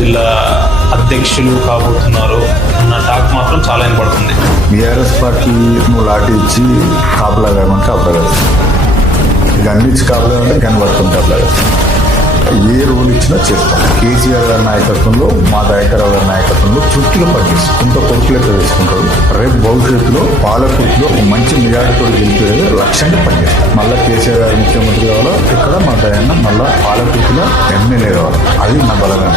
జిల్లా అధ్యక్షులు కాబోతున్నారు అన్న టాక్ మాత్రం చాలా వినపడుతుంది. బీఆర్ఎస్ పార్టీ నువ్వు లాఠీ ఇచ్చి కాపలా వేయమంటే కాపలా వేస్తాం, గన్ను ఇచ్చి కాపలా వేయమంటే గన్ను పట్టుకుని కాపలా వేస్తాం. ఏ రూల్ ఇచ్చినా చేస్తాం. కేసీఆర్ గారి నాయకత్వంలో, మా దయాకరావు గారి నాయకత్వంలో చుట్టూ పనిచేస్తాం. కొంత కొడుకులెక్క వేసుకుంటారు. రేపు భవిష్యత్తులో పాలకుర్తిలో మంచి మెజార్టీతో గెలిపేది లక్ష్యంగా పనిచేస్తాం. మళ్ళీ కేసీఆర్ గారు ముఖ్యమంత్రి కావాలా, ఇక్కడ మా దయాన్న మళ్ళీ పాలకుర్తిలో ఎమ్మెల్యే కావాలి. అది నా బలమైన